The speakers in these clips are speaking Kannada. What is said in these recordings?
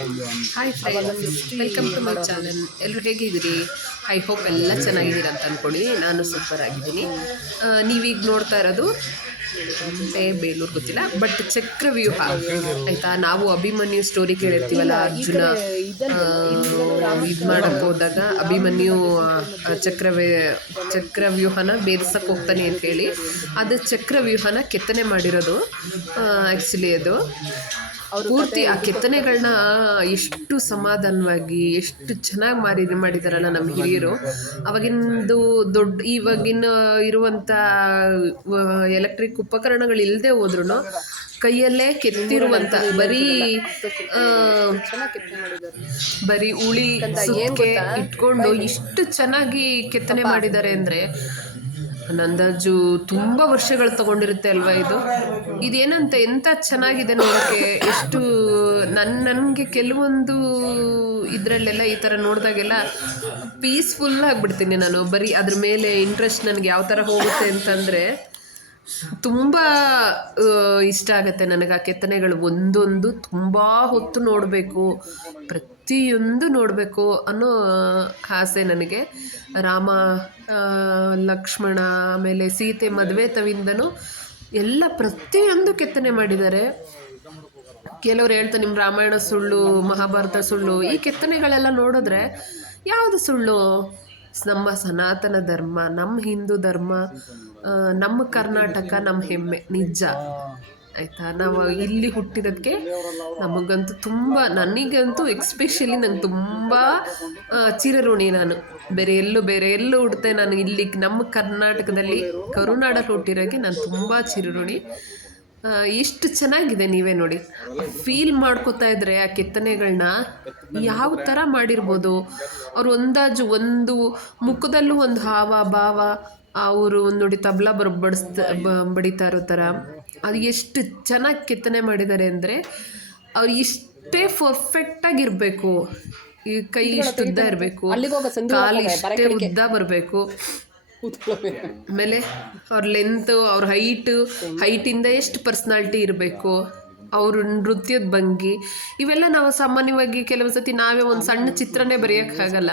Hi friends, welcome to my channel. ಎಲ್ಲರೂ ಹೇಗಿದ್ದೀರಿ? ಐ ಹೋಪ್ ಎಲ್ಲ ಚೆನ್ನಾಗಿದ್ದೀರ ಅಂತ ಅಂದ್ಕೊಳ್ಳಿ. ನಾನು ಸೂಪರ್ ಆಗಿದ್ದೀನಿ. ನೀವೀಗ ನೋಡ್ತಾ ಇರೋದು ಬೇಲೂರು ಗೊತ್ತಿಲ್ಲ, ಬಟ್ ಚಕ್ರವ್ಯೂಹ ಆಯಿತಾ. ನಾವು ಅಭಿಮನ್ಯು ಸ್ಟೋರಿ ಕೇಳಿರ್ತೀವಲ್ಲ, ಅರ್ಜುನ ಇದು ಮಾಡಕ್ಕೆ ಹೋದಾಗ ಅಭಿಮನ್ಯು ಚಕ್ರವ್ಯೂಹನ ಭೇದಿಸಕ್ಕೆ ಹೋಗ್ತಾನೆ ಅಂತ ಹೇಳಿ, ಅದು ಚಕ್ರವ್ಯೂಹನ ಕೆತ್ತನೆ ಮಾಡಿರೋದು ಆ್ಯಕ್ಚುಲಿ. ಅದು ಪೂರ್ತಿ ಆ ಕೆತ್ತನೆಗಳನ್ನ ಎಷ್ಟು ಸಮಾಧಾನವಾಗಿ ಎಷ್ಟು ಚೆನ್ನಾಗಿ ಮಾಡಿದಾರಲ್ಲ ನಮ್ಮ ಹಿರಿಯರು. ಅವಾಗಿಂದು ಇವಾಗಿನ ಇರುವಂಥ ಎಲೆಕ್ಟ್ರಿಕ್ ಉಪಕರಣಗಳು ಇಲ್ಲದೆ ಹೋದ್ರೂ ಕೈಯಲ್ಲೇ ಕೆತ್ತಿರುವಂಥ ಬರೀ ಉಳಿ ಇಟ್ಕೊಂಡು ಇಷ್ಟು ಚೆನ್ನಾಗಿ ಕೆತ್ತನೆ ಮಾಡಿದ್ದಾರೆ ಅಂದರೆ ನಂದಾಜು ತುಂಬ ವರ್ಷಗಳು ತಗೊಂಡಿರುತ್ತೆ ಅಲ್ವಾ ಇದು. ಇದೇನಂತ ಎಂಥ ಚೆನ್ನಾಗಿದೆ ನೋಡೋಕ್ಕೆ. ಎಷ್ಟು ನನಗೆ ಕೆಲವೊಂದು ಇದರಲ್ಲೆಲ್ಲ ಈ ಥರ ನೋಡಿದಾಗೆಲ್ಲ ಪೀಸ್ಫುಲ್ ಆಗಿಬಿಡ್ತೀನಿ ನಾನು. ಬರೀ ಅದ್ರ ಮೇಲೆ ಇಂಟ್ರೆಸ್ಟ್ ನನಗೆ ಯಾವ ಥರ ಹೋಗುತ್ತೆ ಅಂತಂದರೆ ತುಂಬ ಇಷ್ಟ ಆಗುತ್ತೆ ನನಗೆ ಆ ಕೆತ್ತನೆಗಳು. ಒಂದೊಂದು ತುಂಬ ಹೊತ್ತು ನೋಡಬೇಕು, ಪ್ರತಿಯೊಂದು ನೋಡಬೇಕು ಅನ್ನೋ ಆಸೆ ನನಗೆ. ರಾಮ ಲಕ್ಷ್ಮಣ ಆಮೇಲೆ ಸೀತೆ ಮದುವೆ ತವಿಂದನೂ ಎಲ್ಲ ಪ್ರತಿಯೊಂದು ಕೆತ್ತನೆ ಮಾಡಿದ್ದಾರೆ. ಕೆಲವ್ರು ಹೇಳ್ತಾರೆ ನಿಮ್ಮ ರಾಮಾಯಣ ಸುಳ್ಳು, ಮಹಾಭಾರತ ಸುಳ್ಳು. ಈ ಕೆತ್ತನೆಗಳೆಲ್ಲ ನೋಡಿದ್ರೆ ಯಾವುದು ಸುಳ್ಳು? ನಮ್ಮ ಸನಾತನ ಧರ್ಮ, ನಮ್ಮ ಹಿಂದೂ ಧರ್ಮ, ನಮ್ಮ ಕರ್ನಾಟಕ ನಮ್ಮ ಹೆಮ್ಮೆ ನಿಜ ಆಯಿತಾ. ನಾವು ಇಲ್ಲಿ ಹುಟ್ಟಿರೋದಕ್ಕೆ ನಮಗಂತೂ ತುಂಬ, ನನಗಂತೂ ಎಕ್ಸ್ಪೆಷಲಿ ನಂಗೆ ತುಂಬ ಚಿರಋಣಿ ನಾನು. ಬೇರೆ ಎಲ್ಲೂ ಹುಡ್ತೆ ನಾನು ಇಲ್ಲಿ ನಮ್ಮ ಕರ್ನಾಟಕದಲ್ಲಿ ಕರುನಾಡಲ್ಲಿ ಹುಟ್ಟಿರೋಕ್ಕೆ ನಾನು ತುಂಬ ಚಿರಋಣಿ. ಎಷ್ಟು ಚೆನ್ನಾಗಿದೆ, ನೀವೇ ನೋಡಿ. ಫೀಲ್ ಮಾಡ್ಕೋತಾ ಇದ್ರೆ ಆ ಕೆತ್ತನೆಗಳನ್ನ ಯಾವ ಥರ ಮಾಡಿರ್ಬೋದು ಅವ್ರು. ಒಂದು ಮುಖದಲ್ಲೂ ಒಂದು ಹಾವ ಭಾವ, ಅವರು ನೋಡಿ ತಬಲಾ ಬಡಿತಾ ಇರೋ ಥರ ಅದು ಎಷ್ಟು ಚೆನ್ನಾಗಿ ಕೆತ್ತನೆ ಮಾಡಿದ್ದಾರೆ ಅಂದರೆ, ಅವ್ರು ಇಷ್ಟೇ ಪರ್ಫೆಕ್ಟಾಗಿರಬೇಕು. ಈ ಕೈ ಇಷ್ಟು ಉದ್ದ ಇರಬೇಕು, ಕಾಲು ಇಷ್ಟೇ ಉದ್ದ ಬರಬೇಕು, ಆಮೇಲೆ ಅವ್ರ ಲೆಂತು, ಅವ್ರ ಹೈಟಿಂದ ಎಷ್ಟು ಪರ್ಸ್ನಾಲಿಟಿ ಇರಬೇಕು, ಅವ್ರ ನೃತ್ಯದ ಭಂಗಿ, ಇವೆಲ್ಲ ನಾವು ಸಾಮಾನ್ಯವಾಗಿ ಕೆಲವು ಸತಿ ನಾವೇ ಒಂದು ಸಣ್ಣ ಚಿತ್ರನೇ ಬರೆಯೋಕ್ಕಾಗಲ್ಲ.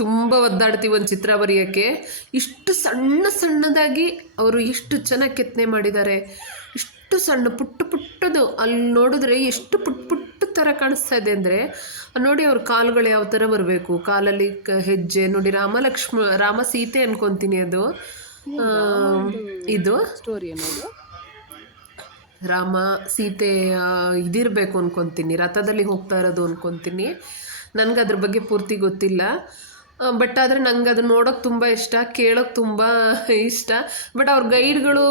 ತುಂಬ ಒದ್ದಾಡ್ತೀವಿ ಒಂದು ಚಿತ್ರ ಬರೆಯೋಕ್ಕೆ. ಇಷ್ಟು ಸಣ್ಣದಾಗಿ ಅವರು ಎಷ್ಟು ಚೆನ್ನಾಗಿ ಕೆತ್ತನೆ ಮಾಡಿದ್ದಾರೆ. ಇಷ್ಟು ಸಣ್ಣ ಪುಟ್ಟದು ಅಲ್ಲಿ ನೋಡಿದ್ರೆ ಎಷ್ಟು ಪುಟ್ಟ ಥರ ಕಾಣಿಸ್ತಾ ಇದೆ ಅಂದರೆ ನೋಡಿ. ಅವ್ರ ಕಾಲುಗಳು ಯಾವ ಥರ ಬರಬೇಕು, ಕಾಲಲ್ಲಿ ಹೆಜ್ಜೆ ನೋಡಿ. ರಾಮ ಸೀತೆ ಅನ್ಕೊತೀನಿ ಅದು. ಇದು ಸ್ಟೋರಿ ಅನ್ನೋದು ರಾಮ ಸೀತೆ ಇದಿರಬೇಕು ಅನ್ಕೊತೀನಿ, ರಥದಲ್ಲಿ ಹೋಗ್ತಾ ಇರೋದು ಅನ್ಕೊತೀನಿ. ನನಗೆ ಅದ್ರ ಬಗ್ಗೆ ಪೂರ್ತಿ ಗೊತ್ತಿಲ್ಲ. ಬಟ್ ಆದರೆ ನಂಗೆ ಅದು ನೋಡೋಕೆ ತುಂಬ ಇಷ್ಟ, ಕೇಳೋಕೆ ತುಂಬ ಇಷ್ಟ. ಬಟ್ ಅವ್ರ ಗೈಡ್ಗಳು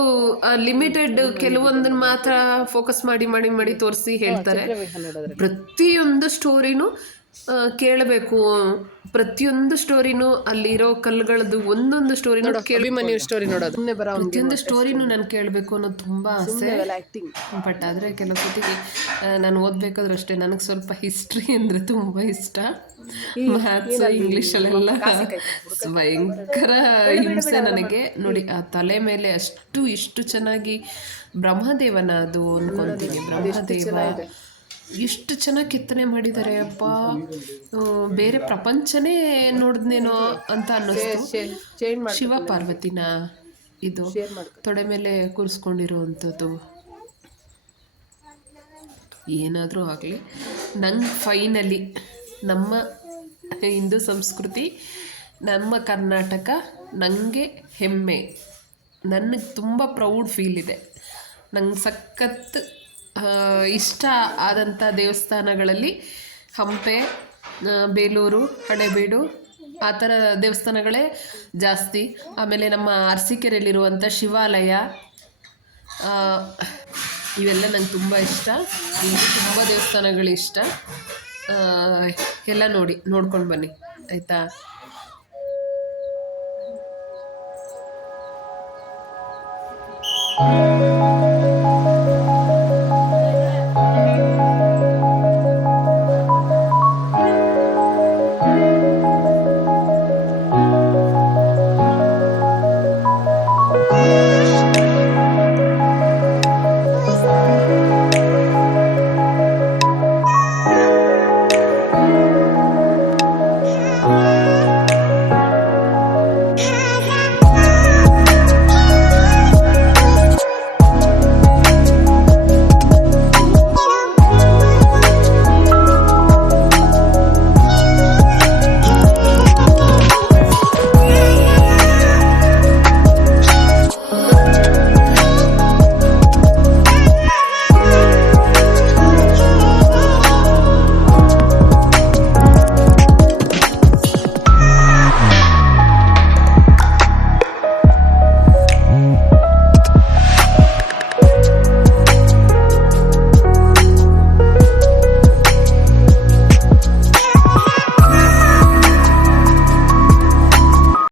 ಲಿಮಿಟೆಡ್ ಕೆಲವೊಂದನ್ನು ಮಾತ್ರ ಫೋಕಸ್ ಮಾಡಿ ತೋರಿಸಿ ಹೇಳ್ತಾರೆ. ಪ್ರತಿಯೊಂದು ಸ್ಟೋರಿನೂ ಕೇಳಬೇಕು, ಪ್ರತಿಯೊಂದು ಸ್ಟೋರಿನೂ ಅಲ್ಲಿರೋ ಕಲ್ಲುಗಳದ್ದು ಒಂದೊಂದು ಸ್ಟೋರಿನೂ ಅಭಿಮನ್ಯು ಸ್ಟೋರಿ ನೋಡೋದು, ಪ್ರತಿಯೊಂದು ಸ್ಟೋರಿನೂ ನಾನು ಕೇಳಬೇಕು ಅನ್ನೋದು ತುಂಬ ಆಸೆ. ಬಟ್ ಆದರೆ ಕೆಲವು ಸತಿಗೆ ನಾನು ಓದಬೇಕಾದ್ರೂ ಅಷ್ಟೇ, ನನಗೆ ಸ್ವಲ್ಪ ಹಿಸ್ಟ್ರಿ ಅಂದರೆ ತುಂಬ ಇಷ್ಟ. ಮ್ಯಾಥ್ಸ್ ಇಂಗ್ಲೀಷಲ್ಲೆಲ್ಲ ಭಯಂಕರ ಹಿಂಸೆ ನನಗೆ. ನೋಡಿ ಆ ತಲೆ ಮೇಲೆ ಇಷ್ಟು ಚೆನ್ನಾಗಿ ಬ್ರಹ್ಮದೇವನ ಅದು ಅನ್ಕೊತೀನಿ. ಬ್ರಹ್ಮದೇವ ಎಷ್ಟು ಚೆನ್ನಾಗಿ ಕೆತ್ತನೆ ಮಾಡಿದ್ದಾರೆ ಅಪ್ಪ. ಬೇರೆ ಪ್ರಪಂಚನೇ ನೋಡಿದ್ನೇನೋ ಅಂತ ಅನ್ನಿಸ್ತು. ಶಿವ ಪಾರ್ವತಿನ ಇದು ತೊಡೆ ಮೇಲೆ ಕೂರಿಸ್ಕೊಂಡಿರುವಂಥದ್ದು. ಏನಾದರೂ ಆಗಲಿ, ನಂಗೆ ಫೈನಲಿ ನಮ್ಮ ಹಿಂದೂ ಸಂಸ್ಕೃತಿ, ನಮ್ಮ ಕರ್ನಾಟಕ ನನಗೆ ಹೆಮ್ಮೆ. ನನಗೆ ತುಂಬ ಪ್ರೌಡ್ ಫೀಲ್ ಇದೆ. ನಂಗೆ ಸಖತ್ ಇಷ್ಟ ಆದಂಥ ದೇವಸ್ಥಾನಗಳಲ್ಲಿ ಹಂಪೆ, ಬೇಲೂರು, ಹಳೇಬೀಡು ಆ ಥರ ದೇವಸ್ಥಾನಗಳೇ ಜಾಸ್ತಿ. ಆಮೇಲೆ ನಮ್ಮ ಅರಸೀಕೆರೆಯಲ್ಲಿರುವಂಥ ಶಿವಾಲಯ, ಇವೆಲ್ಲ ನಂಗೆ ತುಂಬ ಇಷ್ಟ. ಇಲ್ಲಿ ತುಂಬ ದೇವಸ್ಥಾನಗಳು ಇಷ್ಟ. ಎಲ್ಲ ನೋಡ್ಕೊಂಡು ಬನ್ನಿ ಆಯಿತಾ.